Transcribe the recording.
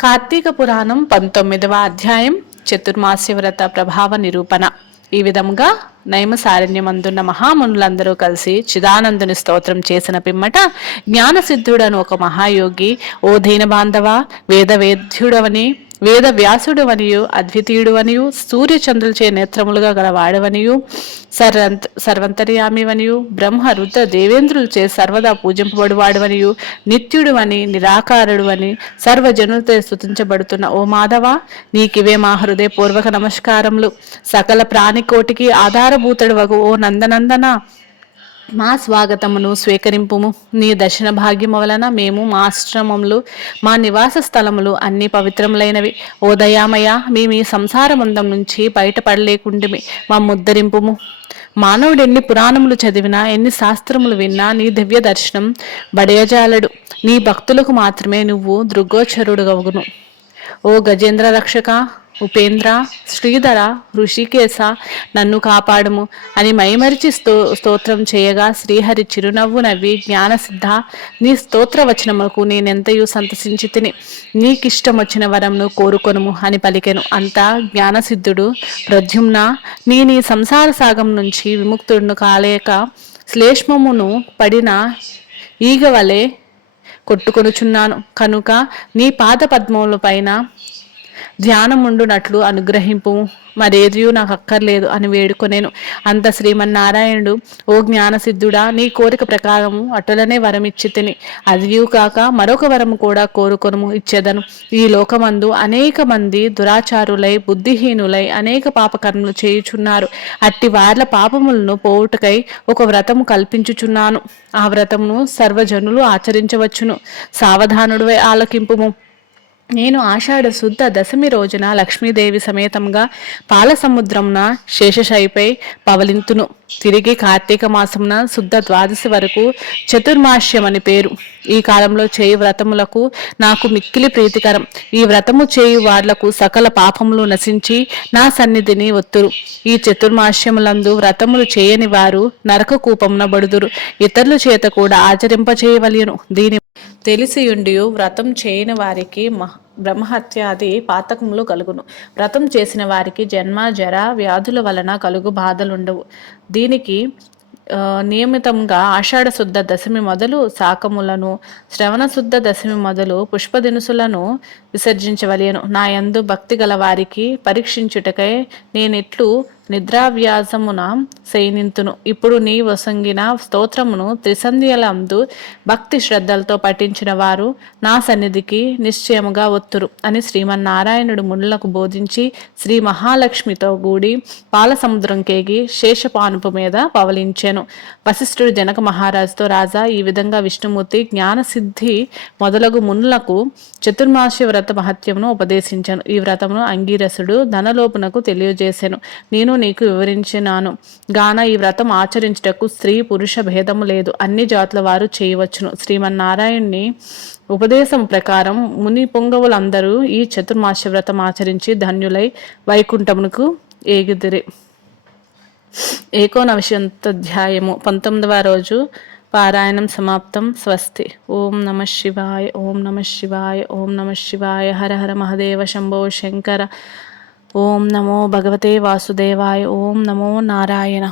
కార్తీక పురాణం పంతొమ్మిదవ అధ్యాయం చతుర్మాస్యవ్రత ప్రభావ నిరూపణ. ఈ విధంగా నైమసారణ్యమందున్న మహామునులందరూ కలిసి చిదానందుని స్తోత్రం చేసిన పిమ్మట జ్ఞానసిద్ధుడను ఒక మహాయోగి ఓ దీనబాంధవ వేదవేద్యుడవని వేద వ్యాసుడు అనియు అద్వితీయుడు అనియు సూర్యచంద్రులచే నేత్రములుగా గలవాడవనియు సర్వంత సర్వంతర్యామివనియు బ్రహ్మ రుద్ర దేవేంద్రులచే సర్వదా పూజింపబడువాడవనియు నిత్యుడు అని నిరాకారుడు అని సర్వజనులతో స్థుతించబడుతున్న ఓ మాధవ నీకివే మా హృదయపూర్వక నమస్కారములు. సకల ప్రాణికోటికి ఆధారభూతుడు వగు ఓ నందనందన? మా స్వాగతమును స్వీకరింపుము. నీ దర్శన భాగ్యము వలన మేము మా ఆశ్రమములు మా నివాస స్థలములు అన్ని పవిత్రములైనవి. ఓ దయామయ మేము ఈ సంసారబంధం నుంచి బయటపడలేకుండిమి. మా ముద్దరింపుము మానవుడు ఎన్ని పురాణములు చదివినా ఎన్ని శాస్త్రములు విన్నా నీ దివ్య దర్శనం బడయజాలడు నీ భక్తులకు మాత్రమే నువ్వు దృగ్గోచరుడుగవును ఓ గజేంద్ర రక్షక ఉపేంద్ర శ్రీధర ఋషికేశ నన్ను కాపాడుము అని మైమరిచి స్తో స్తోత్రం చేయగా శ్రీహరి చిరునవ్వు నవ్వి జ్ఞానసిద్ధ నీ స్తోత్ర వచనములకు నేనెంతయో సంతసించి తిని నీకిష్టం వచ్చిన వరంను కోరుకొనుము అని పలికెను. అంతా జ్ఞానసిద్ధుడు ప్రద్యుమ్న నీ నీ సంసార సాగం నుంచి విముక్తుడును కాలేక శ్లేష్మమును పడిన ఈగవలే కొట్టుకొనుచున్నాను. కనుక నీ పాద పద్మముల పైన ధ్యానం ఉండునట్లు అనుగ్రహింపు. మరేదియూ నాకు అక్కర్లేదు అని వేడుకొనేను. అంత శ్రీమన్నారాయణుడు ఓ జ్ఞానసిద్ధుడా నీ కోరిక ప్రకారము అటులనే వరమిచ్చి తిని. అదియూ కాక మరొక వరము కూడా కోరుకొనుము ఇచ్చేదను. ఈ లోకమందు అనేక మంది దురాచారులై బుద్ధిహీనులై అనేక పాపకర్మలు చేయుచున్నారు. అట్టి వార్ల పాపములను పోవుటకై ఒక వ్రతము కల్పించుచున్నాను. ఆ వ్రతమును సర్వజనులు ఆచరించవచ్చును. సావధానుడివై ఆలకింపుము. నేను ఆషాఢ శుద్ధ దశమి రోజున లక్ష్మీదేవి సమేతంగా పాలసముద్రంన శేషశైపై పవలింతును. తిరిగి కార్తీక మాసమున శుద్ధ ద్వాదశి వరకు చతుర్మాస్యం అని పేరు. ఈ కాలంలో చేయు వ్రతములకు నాకు మిక్కిలి ప్రీతికరం. ఈ వ్రతము చేయు వార్లకు సకల పాపములు నశించి నా సన్నిధిని ఒత్తురు. ఈ చతుర్మాస్యములందు వ్రతములు చేయని వారు నరక కూపమున బడుదురు. ఇతరుల చేత కూడా ఆచరింప చేయవలయను దీని తెలిసియుండి వ్రతం చేయని వారికి మహ బ్రహ్మహత్యాది పాతకములు కలుగును. వ్రతం చేసిన వారికి జన్మ జర వ్యాధుల వలన కలుగు బాధలుండవు. దీనికి నియమితంగా ఆషాఢ శుద్ధ దశమి మొదలు శాకములను శ్రవణ శుద్ధ దశమి మొదలు పుష్ప దినుసులను నా యందు భక్తి గల వారికి పరీక్షించుటకై నేనెట్లు నిద్రావ్యాసమున శయనింతును. ఇప్పుడు నీ వసంగిన స్తోత్రమును త్రిసంధ్యలందు భక్తి శ్రద్ధలతో పఠించిన వారు నా సన్నిధికి నిశ్చయముగా ఒత్తురు అని శ్రీమన్నారాయణుడు మునులకు బోధించి శ్రీ మహాలక్ష్మితో కూడి పాలసముద్రం కేగి శేషపానుపు మీద పవలించెను. వశిష్ఠుడు జనక మహారాజుతో రాజా ఈ విధంగా విష్ణుమూర్తి జ్ఞానసిద్ధి మొదలగు మునులకు చతుర్మాస్య వ్రత మహత్యమును ఉపదేశించాను. ఈ వ్రతమును అంగీరసుడు ధనలోపునకు తెలియజేశాను నేను నీకు వివరించినాను. గాన ఈ వ్రతం ఆచరించుటకు స్త్రీ పురుష భేదము లేదు. అన్ని జాతుల వారు చేయవచ్చును. శ్రీమన్నారాయణ్ణి ఉపదేశం ప్రకారం ముని పొంగవులందరూ ఈ చతుర్మాస వ్రతం ఆచరించి ధన్యులై వైకుంఠమునకు ఏగిదిరి. ఏకోనవిశంతధ్యాయము పంతొమ్మిదవ రోజు పారాయణం సమాప్తం. స్వస్తి. ఓం నమ శివాయ. ఓం నమ శివాయ. ఓం నమ శివాయ. హర హర మహదేవ శంభో శంకర. ఓం నమో భగవతే వాసుదేవాయ ఓం నమో నారాయణ.